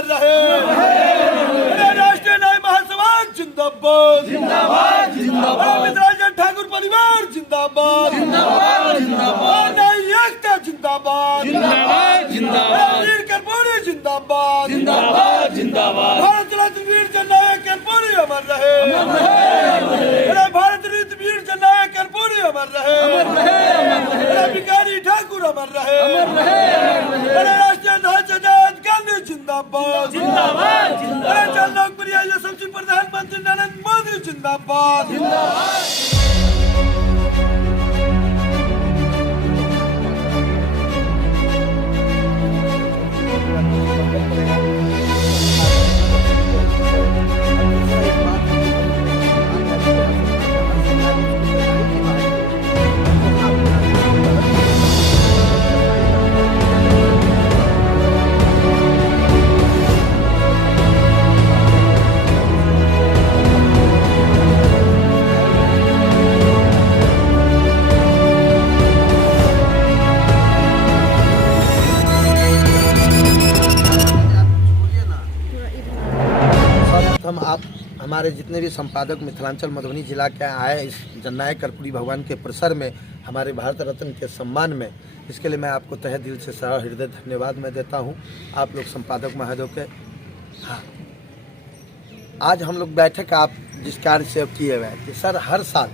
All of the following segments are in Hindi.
अमर रहे। राष्ट्रीय न्याय महासभा जिंदाबाद जिंदाबाद जिंदाबाद। मिथिलांचल ठाकुर परिवार जिंदाबाद जिंदाबाद जिंदाबाद। न्याय एकता जिंदाबाद जिंदाबाद जिंदाबाद। वीर कर्पूरी जिंदाबाद जिंदाबाद जिंदाबाद। भारत रत्न वीर जननायक कर्पूरी अमर रहे। भारत रत्न वीर जननायक कर्पूरी अमर रहे। भिखारी ठाकुर अमर रहे। राष्ट्रीय अध्यक्ष आजाद गांधी जिंदाबाद जिंदाबाद जिंदाबाद। जन लोकप्रिय यशस्वी प्रधानमंत्री नरेंद्र मोदी जिंदाबाद जिंदाबाद। आप हमारे जितने भी संपादक मिथिलांचल मधुबनी जिला के आए इस जननायक कर्पूरी भगवान के परिसर में हमारे भारत रत्न के सम्मान में, इसके लिए मैं आपको तहे दिल से हृदय धन्यवाद मैं देता हूं। आप लोग संपादक महोदय के। हाँ, आज हम लोग बैठक आप जिस कार्य से किए हुए हैं कि सर हर साल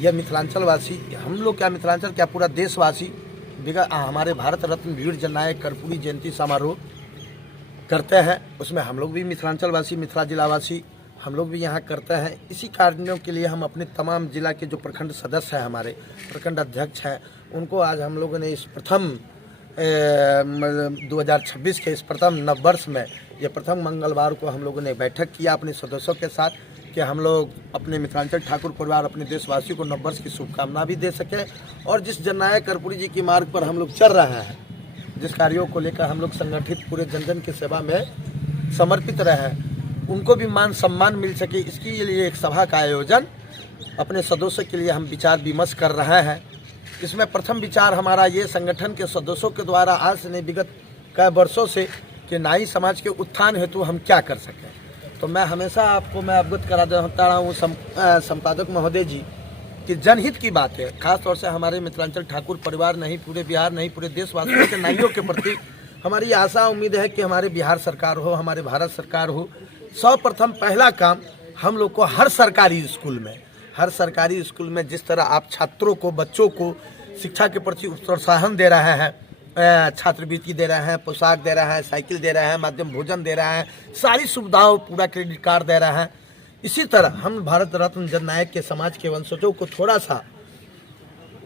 यह मिथिलांचल वासी, हम लोग क्या मिथिलांचल क्या पूरा देशवासी हमारे भारत रत्न वीर जननायक कर्पूरी जयंती समारोह करते हैं। उसमें हम लोग भी मिथिलांचल वासी, मिथिला जिलावासी हम लोग भी यहाँ करते हैं। इसी कार्यों के लिए हम अपने तमाम जिला के जो प्रखंड सदस्य हैं, हमारे प्रखंड अध्यक्ष हैं, उनको आज हम लोगों ने इस प्रथम 2026 के इस प्रथम नववर्ष में ये प्रथम मंगलवार को हम लोगों ने बैठक किया अपने सदस्यों के साथ कि हम लोग अपने मिथिलांचल ठाकुर परिवार अपने देशवासियों को नववर्ष की शुभकामना भी दे सकें और जिस जननायक कर्पूरी जी की मार्ग पर हम लोग चल रहे हैं, जिस कार्यों को लेकर हम लोग संगठित पूरे जन जन की सेवा में समर्पित रहे, उनको भी मान सम्मान मिल सके, इसके लिए एक सभा का आयोजन अपने सदस्यों के लिए हम विचार विमर्श कर रहे हैं। इसमें प्रथम विचार हमारा ये संगठन के सदस्यों के द्वारा आज से नहीं विगत कई वर्षों से कि नाई समाज के उत्थान हेतु हम क्या कर सकें। तो मैं हमेशा आपको मैं अवगत करा देता रहा हूँ संपादक महोदय जी कि जनहित की बात है, खासतौर से हमारे मिथिलांचल ठाकुर परिवार नहीं पूरे बिहार नहीं पूरे देशवासियों के नाइयों के प्रति हमारी आशा उम्मीद है कि हमारे बिहार सरकार हो, हमारे भारत सरकार हो, सर्वप्रथम पहला काम हम लोग को हर सरकारी स्कूल में जिस तरह आप छात्रों को, बच्चों को शिक्षा के प्रति प्रोत्साहन दे रहे हैं, छात्रवृत्ति दे रहे हैं, पोशाक दे रहे हैं, साइकिल दे रहे हैं, माध्यम भोजन दे रहे हैं, सारी सुविधाओं, पूरा क्रेडिट कार्ड दे रहे हैं, इसी तरह हम भारत रत्न जननायक के समाज के वंशजों को थोड़ा सा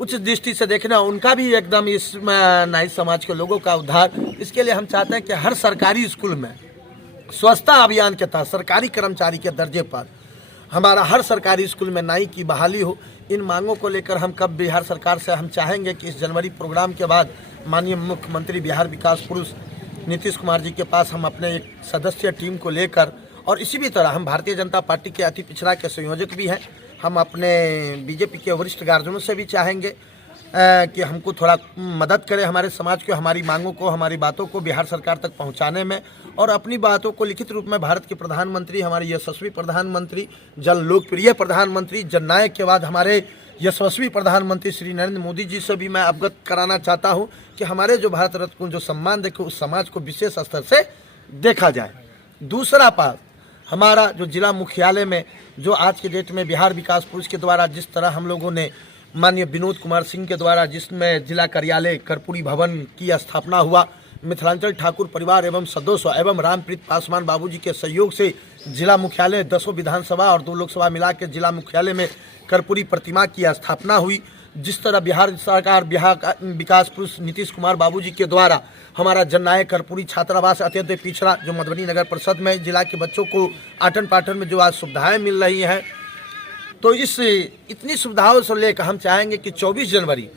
उच्च दृष्टि से देखना, उनका भी एकदम इस नाई समाज के लोगों का उद्धार। इसके लिए हम चाहते हैं कि हर सरकारी स्कूल में स्वच्छता अभियान के तहत सरकारी कर्मचारी के दर्जे पर हमारा हर सरकारी स्कूल में नाई की बहाली हो। इन मांगों को लेकर हम कब बिहार सरकार से हम चाहेंगे कि इस जनवरी प्रोग्राम के बाद माननीय मुख्यमंत्री बिहार विकास पुरुष नीतीश कुमार जी के पास हम अपने एक सदस्यीय टीम को लेकर, और इसी भी तरह हम भारतीय जनता पार्टी के अति पिछड़ा के संयोजक भी हैं, हम अपने बीजेपी के वरिष्ठ गार्जियनों से भी चाहेंगे कि हमको थोड़ा मदद करें हमारे समाज को, हमारी मांगों को, हमारी बातों को बिहार सरकार तक पहुंचाने में, और अपनी बातों को लिखित रूप में भारत के प्रधानमंत्री, हमारे यशस्वी प्रधानमंत्री, जन लोकप्रिय प्रधानमंत्री, जननायक के बाद हमारे यशस्वी प्रधानमंत्री श्री नरेंद्र मोदी जी से भी मैं अवगत कराना चाहता हूं कि हमारे जो भारत रत्न को जो सम्मान देखे उस समाज को विशेष स्तर से देखा जाए। दूसरा बात, हमारा जो जिला मुख्यालय में जो आज के डेट में बिहार विकास पुरुष के द्वारा जिस तरह हम लोगों ने माननीय विनोद कुमार सिंह के द्वारा जिसमें जिला कार्यालय कर्पूरी भवन की स्थापना हुआ, मिथिलांचल ठाकुर परिवार एवं सदस्य एवं रामप्रीत पासवान बाबूजी के सहयोग से जिला मुख्यालय 10 विधानसभा और 2 लोकसभा मिला के जिला मुख्यालय में कर्पूरी प्रतिमा की स्थापना हुई। जिस तरह बिहार सरकार बिहार विकास पुरुष नीतीश कुमार बाबूजी के द्वारा हमारा जननायक कर्पूरी छात्रावास अत्यंत पिछड़ा जो मधुबनी नगर परिषद में जिला के बच्चों को आटन पाटन में जो आज सुविधाएं मिल रही हैं, तो इस इतनी सुविधाओं से लेकर हम चाहेंगे कि 24 जनवरी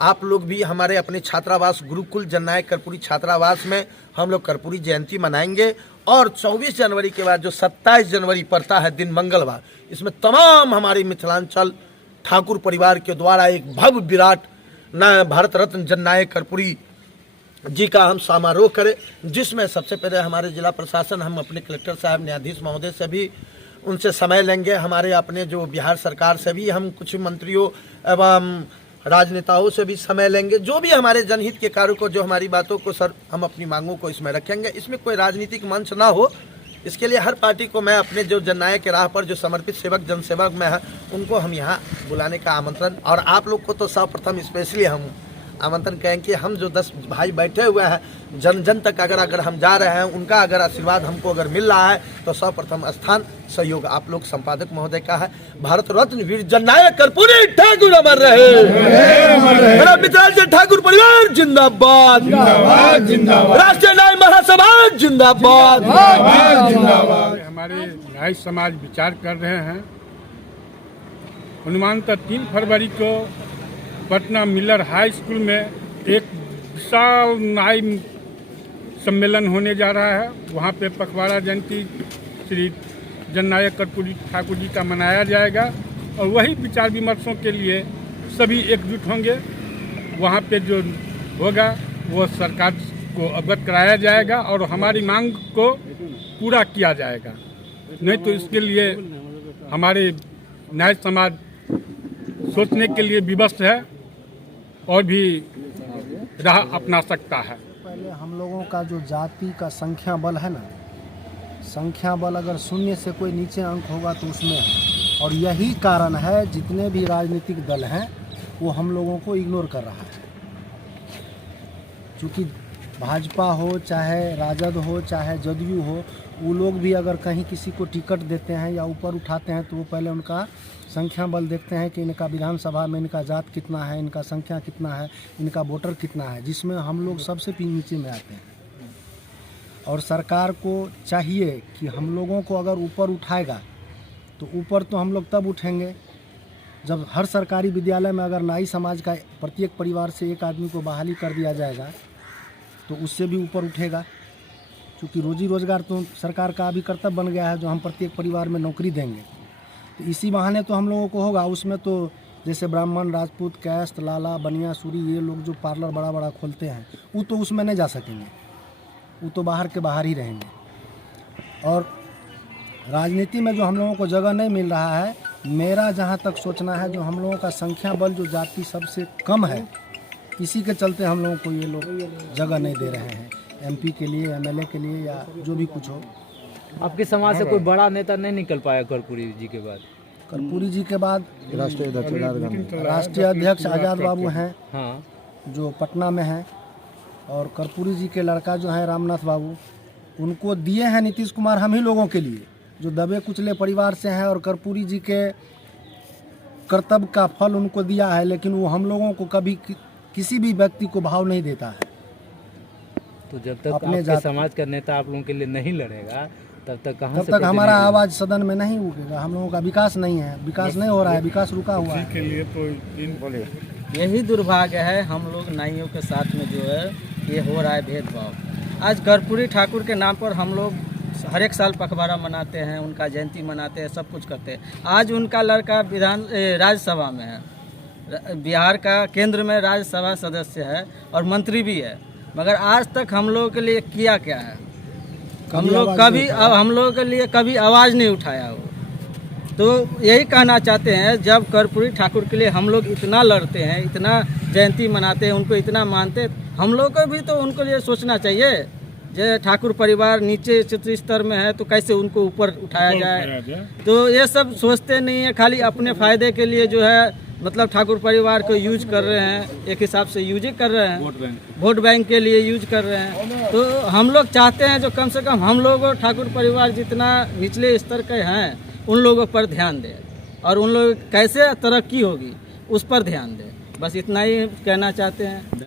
आप लोग भी हमारे अपने छात्रावास गुरुकुल जननायक कर्पूरी छात्रावास में हम लोग कर्पूरी जयंती मनाएंगे। और 24 जनवरी के बाद जो 27 जनवरी पड़ता है दिन मंगलवार, इसमें तमाम हमारे मिथिलांचल ठाकुर परिवार के द्वारा एक भव्य विराट भारत रत्न जननायक कर्पूरी जी का हम समारोह करें, जिसमें सबसे पहले हमारे जिला प्रशासन, हम अपने कलेक्टर साहब, न्यायाधीश महोदय से भी उनसे समय लेंगे। हमारे अपने जो बिहार सरकार से भी हम कुछ मंत्रियों एवं राजनेताओं से भी समय लेंगे। जो भी हमारे जनहित के कार्यों को, जो हमारी बातों को सर, हम अपनी मांगों को इसमें रखेंगे। इसमें कोई राजनीतिक मंच ना हो, इसके लिए हर पार्टी को मैं अपने जो जननायक के राह पर जो समर्पित सेवक जनसेवक में है, उनको हम यहाँ बुलाने का आमंत्रण, और आप लोग को तो सर्वप्रथम स्पेशली हम आमंत्रण कहें कि हम जो 10 भाई बैठे हुए हैं, जन जन तक अगर हम जा रहे हैं, उनका अगर आशीर्वाद हमको अगर मिल रहा है, तो सर्वप्रथम स्थान सहयोग आप लोग संपादक महोदय का है। भारत रत्न वीर जननायक कर्पूरी ठाकुर अमर रहे। मेरा मित्रांचल ठाकुर परिवार जिंदाबाद, राष्ट्रीय न्याय महासभा जिंदाबाद। हमारे न्याय समाज विचार कर रहे हैं, अनुमानतः 3 फरवरी को पटना मिलर हाई स्कूल में एक विशाल न्याय सम्मेलन होने जा रहा है। वहाँ पे पखवाड़ा जयंती श्री जननायक कर्पूरी ठाकुर जी का मनाया जाएगा, और वही विचार विमर्शों के लिए सभी एकजुट होंगे। वहाँ पे जो होगा वो सरकार को अवगत कराया जाएगा और हमारी मांग को पूरा किया जाएगा। नहीं तो इसके लिए हमारे न्याय समाज सोचने के लिए विवश है और भी राह अपना सकता है। पहले हम लोगों का जो जाति का संख्या बल है ना, संख्या बल अगर 0 से कोई नीचे अंक होगा तो उसमें है, और यही कारण है जितने भी राजनीतिक दल हैं वो हम लोगों को इग्नोर कर रहा है। क्योंकि भाजपा हो, चाहे राजद हो, चाहे जदयू हो, वो लोग भी अगर कहीं किसी को टिकट देते हैं या ऊपर उठाते हैं तो वो पहले उनका संख्या बल देखते हैं कि इनका विधानसभा में इनका जात कितना है, इनका संख्या कितना है, इनका वोटर कितना है, जिसमें हम लोग सबसे नीचे में आते हैं। और सरकार को चाहिए कि हम लोगों को अगर ऊपर उठाएगा तो ऊपर तो हम लोग तब उठेंगे जब हर सरकारी विद्यालय में अगर नाई समाज का प्रत्येक परिवार से एक आदमी को बहाली कर दिया जाएगा तो उससे भी ऊपर उठेगा। क्योंकि रोजी रोजगार तो सरकार का अभी कर्तव्य बन गया है, जो हम प्रत्येक परिवार में नौकरी देंगे, तो इसी बहाने तो हम लोगों को होगा। उसमें तो जैसे ब्राह्मण, राजपूत, कैस्ट, लाला, बनिया, सूरी, ये लोग जो पार्लर बड़ा बड़ा खोलते हैं वो तो उसमें नहीं जा सकेंगे, वो तो बाहर के बाहर ही रहेंगे। और राजनीति में जो हम लोगों को जगह नहीं मिल रहा है, मेरा जहाँ तक सोचना है, जो हम लोगों का संख्या बल जो जाति सबसे कम है, इसी के चलते हम लोगों को ये लोग जगह नहीं दे रहे हैं, MP के लिए, MLA के लिए, या जो भी कुछ हो। आपके समाज से कोई बड़ा नेता नहीं निकल पाया कर्पूरी जी के बाद? कर्पूरी जी के बाद राष्ट्रीय अध्यक्ष आज़ाद बाबू हैं, हाँ, जो पटना में हैं, और कर्पूरी जी के लड़का जो है रामनाथ बाबू, उनको दिए हैं नीतीश कुमार हम ही लोगों के लिए, जो दबे कुचले परिवार से हैं, और कर्पूरी जी के कर्तव्य का फल उनको दिया है, लेकिन वो हम लोगों को कभी किसी भी व्यक्ति को भाव नहीं देता है। तो जब तक आपके समाज का नेता आप लोगों के लिए नहीं लड़ेगा तब तक हमारा आवाज़ सदन में नहीं उठेगा। हम लोगों का विकास नहीं है, विकास नहीं हो रहा है, विकास रुका हुआ है। के लिए तो यही दुर्भाग्य है हम लोग नाइयों के साथ में जो है ये हो रहा है भेदभाव। आज कर्पूरी ठाकुर के नाम पर हम लोग हर एक साल पखवाड़ा मनाते हैं, उनका जयंती मनाते हैं, सब कुछ करते हैं। आज उनका लड़का राज्यसभा में है, बिहार का केंद्र में राज्यसभा सदस्य है और मंत्री भी है, मगर आज तक हम लोगों के लिए किया क्या है? हम लोगों के लिए कभी आवाज़ नहीं उठाया हो। तो यही कहना चाहते हैं, जब कर्पूरी ठाकुर के लिए हम लोग इतना लड़ते हैं, इतना जयंती मनाते हैं, उनको इतना मानते हैं, हम लोग को भी तो उनको लिए सोचना चाहिए। जो ठाकुर परिवार नीचे क्षेत्रीय स्तर में है तो कैसे उनको ऊपर उठाया जाए। तो ये सब सोचते नहीं है, खाली अपने फ़ायदे के लिए जो है मतलब ठाकुर परिवार को यूज कर रहे हैं, एक हिसाब से यूज कर रहे हैं, वोट बैंक के लिए यूज कर रहे हैं। तो हम लोग चाहते हैं जो कम से कम हम लोग ठाकुर परिवार जितना निचले स्तर के हैं उन लोगों पर ध्यान दें, और उन लोग कैसे तरक्की होगी उस पर ध्यान दें। बस इतना ही कहना चाहते हैं।